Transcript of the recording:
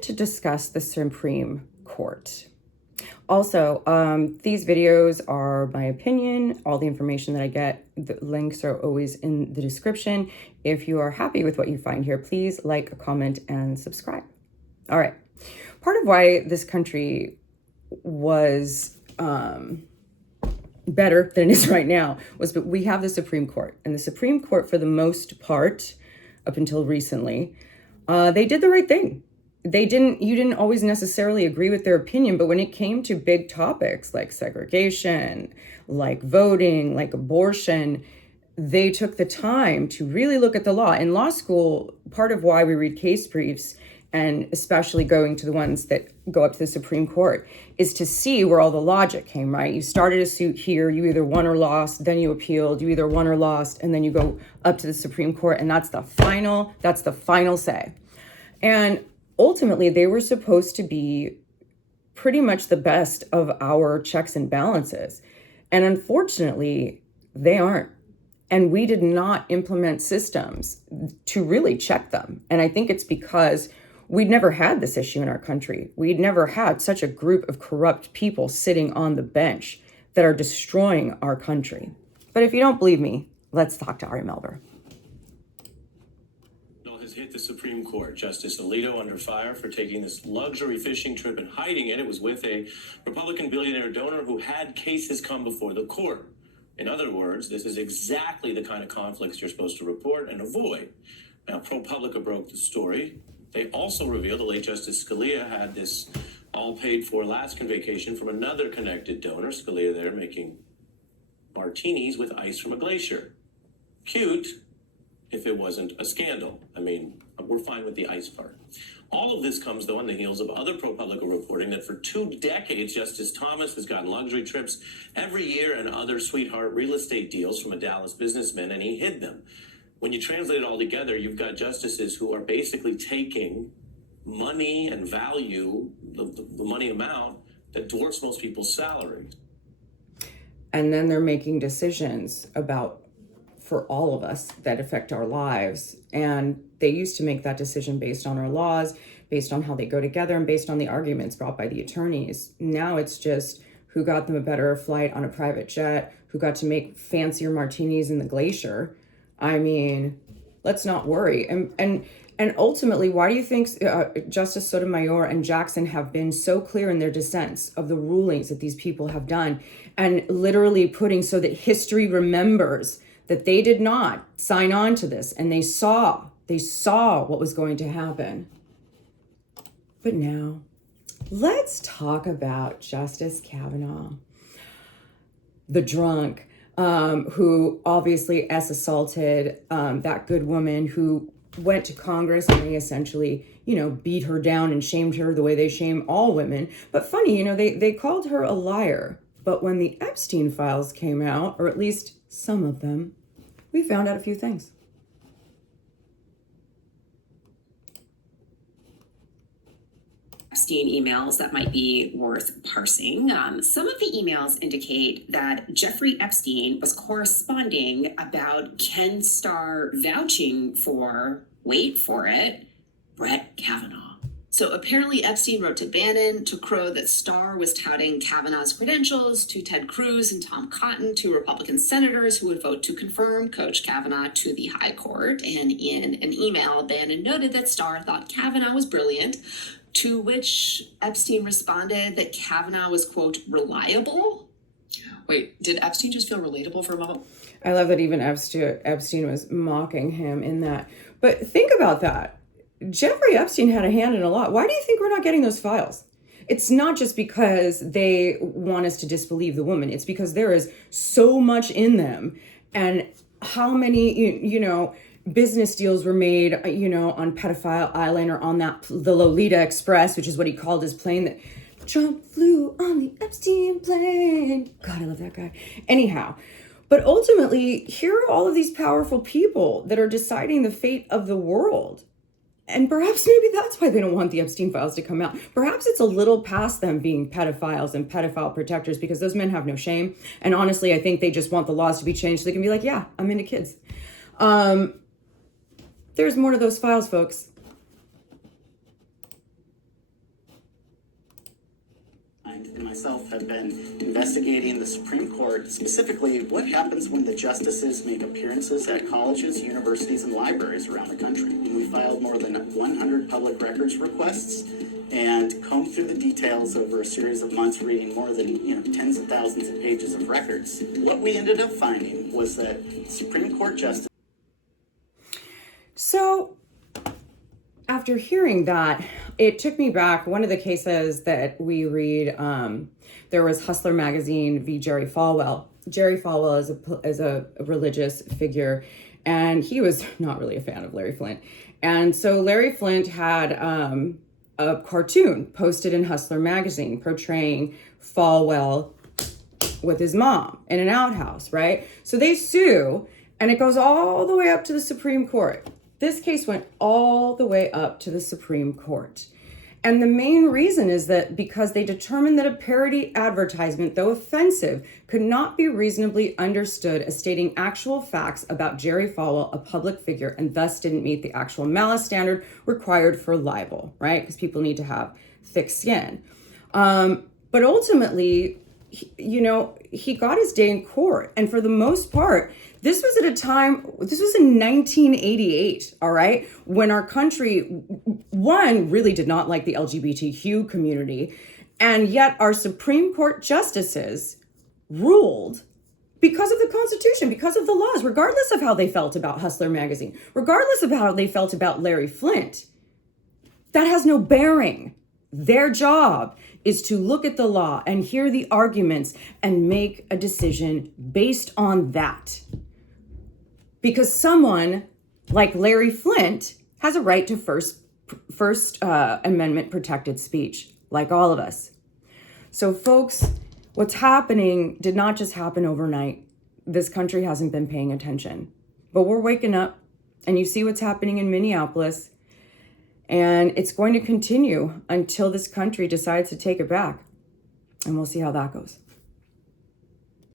wanted to discuss the Supreme Court. Also, these videos are my opinion. All the information that I get, the links are always in the description. If you are happy with what you find here, please like, comment, and subscribe. All right. Part of why this country was better than it is right now was that we have the Supreme Court. And the Supreme Court, for the most part, up until recently, they did the right thing. You didn't always necessarily agree with their opinion, but when it came to big topics like segregation, like voting, like abortion, they took the time to really look at the law. In law school, part of why we read case briefs, and especially going to the ones that go up to the Supreme Court, is to see where all the logic came, right? You started a suit here, you either won or lost, then you appealed, you either won or lost, and then you go up to the Supreme Court, and that's the final say. And ultimately, they were supposed to be pretty much the best of our checks and balances. And unfortunately, they aren't. And we did not implement systems to really check them. And I think it's because we'd never had this issue in our country. We'd never had such a group of corrupt people sitting on the bench that are destroying our country. But if you don't believe me, let's talk to Ari Melber. Has hit the Supreme Court. Justice Alito under fire for taking this luxury fishing trip and hiding it. It was with a Republican billionaire donor who had cases come before the court. In other words, this is exactly the kind of conflicts you're supposed to report and avoid. Now, ProPublica broke the story. They also revealed the late Justice Scalia had this all-paid-for Alaskan vacation from another connected donor. Scalia there making martinis with ice from a glacier. Cute, if it wasn't a scandal. I mean, we're fine with the ice part. All of this comes, though, on the heels of other ProPublica reporting that for 2 decades, Justice Thomas has gotten luxury trips every year and other sweetheart real estate deals from a Dallas businessman, and he hid them. When you translate it all together, you've got justices who are basically taking money and value, the money amount, that dwarfs most people's salaries. And then they're making decisions for all of us that affect our lives. And they used to make that decision based on our laws, based on how they go together, and based on the arguments brought by the attorneys. Now it's just who got them a better flight on a private jet, who got to make fancier martinis in the glacier. I mean, let's not worry. And ultimately, why do you think Justice Sotomayor and Jackson have been so clear in their dissents of the rulings that these people have done, and literally putting so that history remembers that they did not sign on to this, and they saw what was going to happen. But now, let's talk about Justice Kavanaugh, the drunk, who obviously assaulted that good woman who went to Congress, and they essentially, beat her down and shamed her the way they shame all women. But funny, they called her a liar. But when the Epstein files came out, or at least some of them, we found out a few things. Epstein emails that might be worth parsing. Some of the emails indicate that Jeffrey Epstein was corresponding about Ken Starr vouching for, wait for it, Brett Kavanaugh. So apparently Epstein wrote to Bannon to crow that Starr was touting Kavanaugh's credentials to Ted Cruz and Tom Cotton, two Republican senators who would vote to confirm Coach Kavanaugh to the High Court. And in an email, Bannon noted that Starr thought Kavanaugh was brilliant, to which Epstein responded that Kavanaugh was, quote, reliable. Wait, did Epstein just feel relatable for a moment? I love that even Epstein was mocking him in that. But think about that. Jeffrey Epstein had a hand in a lot. Why do you think we're not getting those files? It's not just because they want us to disbelieve the woman. It's because there is so much in them. And how many, business deals were made, on Pedophile Island, or on the Lolita Express, which is what he called his plane, that Trump flew on the Epstein plane. God, I love that guy. Anyhow, but ultimately, here are all of these powerful people that are deciding the fate of the world. And perhaps maybe that's why they don't want the Epstein files to come out. Perhaps it's a little past them being pedophiles and pedophile protectors, because those men have no shame. And honestly, I think they just want the laws to be changed so they can be like, yeah, I'm into kids. There's more to those files, folks. and myself have been investigating the Supreme Court, specifically what happens when the justices make appearances at colleges, universities, and libraries around the country. We filed more than 100 public records requests and combed through the details over a series of months, reading more than tens of thousands of pages of records. What we ended up finding was that Supreme Court justice. So after hearing that, it took me back. One of the cases that we read, there was Hustler Magazine v. Jerry Falwell. Jerry Falwell is a religious figure, and he was not really a fan of Larry Flynt. And so Larry Flynt had a cartoon posted in Hustler Magazine portraying Falwell with his mom in an outhouse, right? So they sue, and it goes all the way up to the Supreme Court. This case went all the way up to the Supreme Court. And the main reason is that because they determined that a parody advertisement, though offensive, could not be reasonably understood as stating actual facts about Jerry Falwell, a public figure, and thus didn't meet the actual malice standard required for libel, right? Because people need to have thick skin. But ultimately, he got his day in court. And for the most part, this was at a time, this was in 1988, all right, when our country, one, really did not like the LGBTQ community, and yet our Supreme Court justices ruled because of the Constitution, because of the laws, regardless of how they felt about Hustler Magazine, regardless of how they felt about Larry Flynt. That has no bearing. Their job is to look at the law and hear the arguments and make a decision based on that. Because someone like Larry Flynt has a right to First Amendment protected speech, like all of us. So folks, what's happening did not just happen overnight. This country hasn't been paying attention, but we're waking up, and you see what's happening in Minneapolis, and it's going to continue until this country decides to take it back, and we'll see how that goes.